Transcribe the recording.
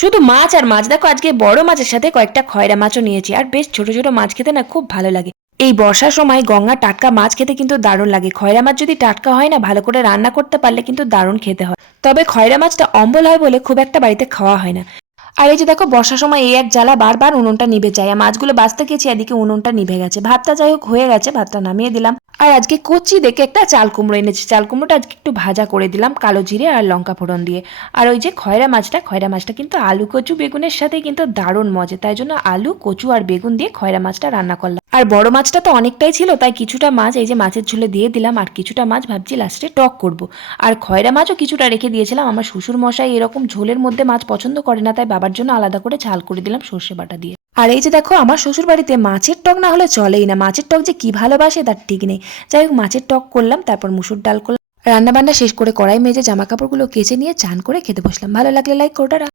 শুধু মাছ আর মাছ। দেখো, আজকে বড় মাছের সাথে কয়েকটা খয়রা মাছও নিয়েছি, আর বেশ ছোট ছোট মাছ খেতে না খুব ভালো লাগে। এই বর্ষার সময় গঙ্গা টাটকা মাছ খেতে কিন্তু দারুণ লাগে। খয়রা মাছ যদি টাটকা হয় না, ভালো করে রান্না করতে পারলে কিন্তু দারুণ খেতে হয়। তবে খয়রা মাছটা অম্বল হয় বলে খুব একটা বাড়িতে খাওয়া হয় না। আর এই যে দেখো, বর্ষার সময় এই এক জ্বালা বারবার উনুনটা নিভে যায়। আর মাছগুলো বাঁচতে গেছি এদিকে উনুনটা নিভে গেছে। ভাতটা যাই হোক, হয়ে গেছে, ভাতটা নামিয়ে দিলাম। আর আজকে কচি দেখে একটা চাল কুমড়ো এনেছি। চাল কুমড়োটা আজকে একটু ভাজা করে দিলাম, কালো জিরে আর লঙ্কা ফোড়ন দিয়ে। আর ওই যে খয়রা মাছটা খয়রা মাছটা কিন্তু আলু কচু বেগুনের সাথে কিন্তু দারুণ মজা। তাই জন্য আলু, কচু আর বেগুন দিয়ে খয়রা মাছটা রান্না করলাম। আর বড় মাছটা তো অনেকটাই ছিল, তাই কিছুটা মাছ এই যে মাছের ঝোলে দিয়ে দিলাম, আর কিছুটা মাছ ভাবছি লাস্টে টক করব। আর খয়রা মাছও কিছুটা রেখে দিয়েছিলাম, আমার শ্বশুর মশাই এরকম ঝোলের মধ্যে মাছ পছন্দ করে না, তাই বাবার জন্য আলাদা করে ঝাল করে দিলাম সর্ষে বাটা দিয়ে। আর এই যে দেখো, আমার শ্বশুর বাড়িতে মাছের টক না হলে চলেই না, মাছের টক যে কি ভালোবাসে তার ঠিক নেই। যাই হোক, মাছের টক করলাম, তারপর মুসুর ডাল করলাম। রান্না বান্না শেষ করে কড়াই মেজে জামা কাপড়গুলো কেচে নিয়ে চান করে খেতে বসলাম। ভালো লাগলে লাইক কোটারা